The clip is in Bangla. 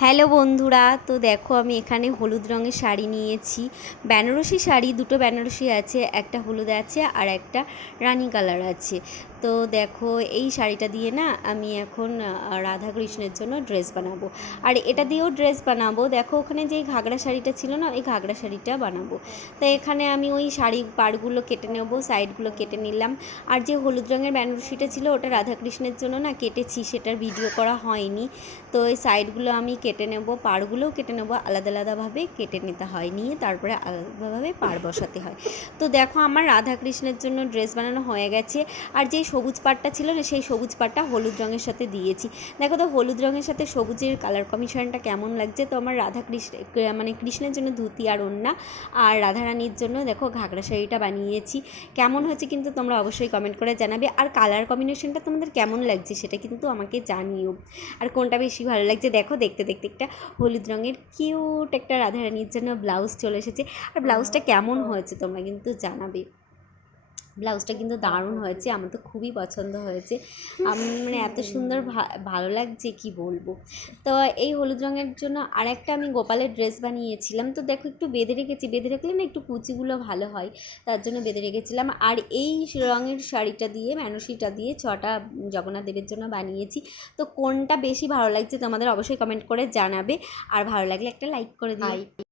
হ্যালো বন্ধুরা, তো দেখো আমি এখানে হলুদ রঙের শাড়ি নিয়েছি। বেনারসি শাড়ি, দুটো বেনারসি আছে, একটা হলুদ আছে আর একটা রানী কালার আছে। তো দেখো এই শাড়িটা দিয়ে না আমি এখন রাধাকৃষ্ণের জন্য ড্রেস বানাবো। আর এটা দিয়েও ড্রেস বানাবো। দেখো ওখানে যে ঘাগরা শাড়িটা ছিল না, ওই ঘাগরা শাড়িটা বানাবো। তো এখানে আমি ওই শাড়ি পাড়গুলো কেটে নেব, সাইডগুলো কেটে নিলাম। আর যে হলুদ রঙের বেনারসিটা ছিল ওটা রাধাকৃষ্ণের জন্য না কেটেছি, সেটার ভিডিও করা হয়নি। তো এই সাইডগুলো আমি কেটে নেব, পাড়গুলোও কেটে নেব, আলাদা আলাদাভাবে কেটে নিতে হয়, নিয়ে তারপরে আলাদাভাবে পাড় বসাতে হয়। তো দেখো আমার রাধাকৃষ্ণের জন্য ড্রেস বানানো হয়ে গেছে। আর যেই সবুজ পাড়টা ছিল না, সেই সবুজ পাড়টা হলুদ রঙের সাথে দিয়েছি। দেখো তো হলুদ রঙের সাথে সবুজের কালার কম্বিনেশনটা কেমন লাগছে। তো আমার কৃষ্ণের জন্য ধুতি আর ওড়না, আর রাধারানীর জন্য দেখো ঘাগরা শাড়িটা বানিয়েছি। কেমন হয়েছে কিন্তু তোমরা অবশ্যই কমেন্ট করে জানাবে। আর কালার কম্বিনেশনটা তোমাদের কেমন লাগছে সেটা কিন্তু আমাকে জানিও। আর কোনটা বেশি ভালো লাগছে দেখো, দেখতে দেখতে একটা হলুদ রঙের কিউট একটা রাধারানীর জন্য ব্লাউজ চলে এসেছে। আর ব্লাউজটা কেমন হয়েছে তোমরা কিন্তু জানাবে। ব্লাউজটা কিন্তু দারুণ হয়েছে, আমার তো খুবই পছন্দ হয়েছে। মানে এত সুন্দর ভালো লাগছে কি বলবো। তো এই হলুদ রঙের জন্য আর একটা আমি গোপালের ড্রেস বানিয়েছিলাম। তো দেখো একটু বেঁধে রেখেছি, বেঁধে রাখলে না একটু কুচিগুলো ভালো হয়, তার জন্য বেঁধে রেখেছিলাম। আর এই রঙের শাড়িটা দিয়ে, বেনারসিটা দিয়ে ছটা জগন্নাথ দেবের জন্য বানিয়েছি। তো কোনটা বেশি ভালো লাগছে তোমাদের অবশ্যই কমেন্ট করে জানাবে। আর ভালো লাগলে একটা লাইক করে দিও।